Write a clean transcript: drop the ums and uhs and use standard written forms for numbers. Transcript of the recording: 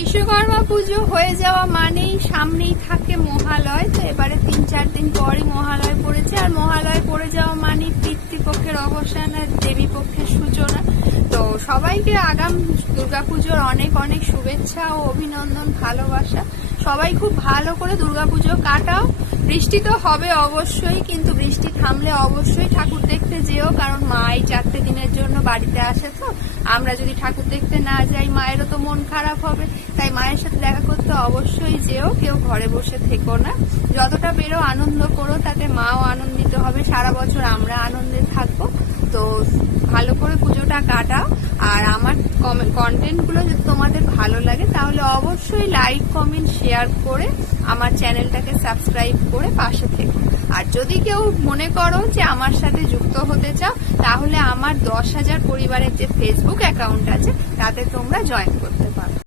বিশ্বকর্মা পুজো হয়ে যাওয়া মানেই সামনেই থাকে মহালয়। তো এবারে ৩-৪ দিন পরই মহালয় পড়েছে, আর মহালয় পড়ে যাওয়া মানে পিতৃপক্ষের অবসান আর দেবী পক্ষের সূচনা। তো সবাইকে আগাম দুর্গাপুজোর অনেক অনেক শুভেচ্ছা ও অভিনন্দন, ভালোবাসা। সবাই খুব ভালো করে দুর্গাপুজো কাটাও। বৃষ্টি তো হবে অবশ্যই, কিন্তু বৃষ্টি থামলে অবশ্যই ঠাকুর দেখতে যেও, কারণ মা এই 4টে দিনের জন্য বাড়িতে আসে। তো আমরা যদি ঠাকুর দেখতে না যাই মায়েরও তো মন খারাপ হবে, তাই মায়ের সাথে দেখা করতে অবশ্যই যেও, কেউ ঘরে বসে থেকো না। যতটা বেরো আনন্দ করো, তাতে মাও আনন্দিত হবে, সারা বছর আমরা আনন্দে থাকবো। তো ভালো করে পুজোটা কাটাও। আর আমার কন্টেন্টগুলো যদি তোমাদের ভালো লাগে তাহলে অবশ্যই লাইক, কমেন্ট, শেয়ার করে আমার চ্যানেলটাকে সাবস্ক্রাইব করে পাশে থেকো। আর যদি কেউ মনে করো যে আমার সাথে যুক্ত হতে চাও, তাহলে আমার 10,000 পরিবারের যে ফেসবুক অ্যাকাউন্ট আছে তাতে তোমরা জয়েন করতে পারো।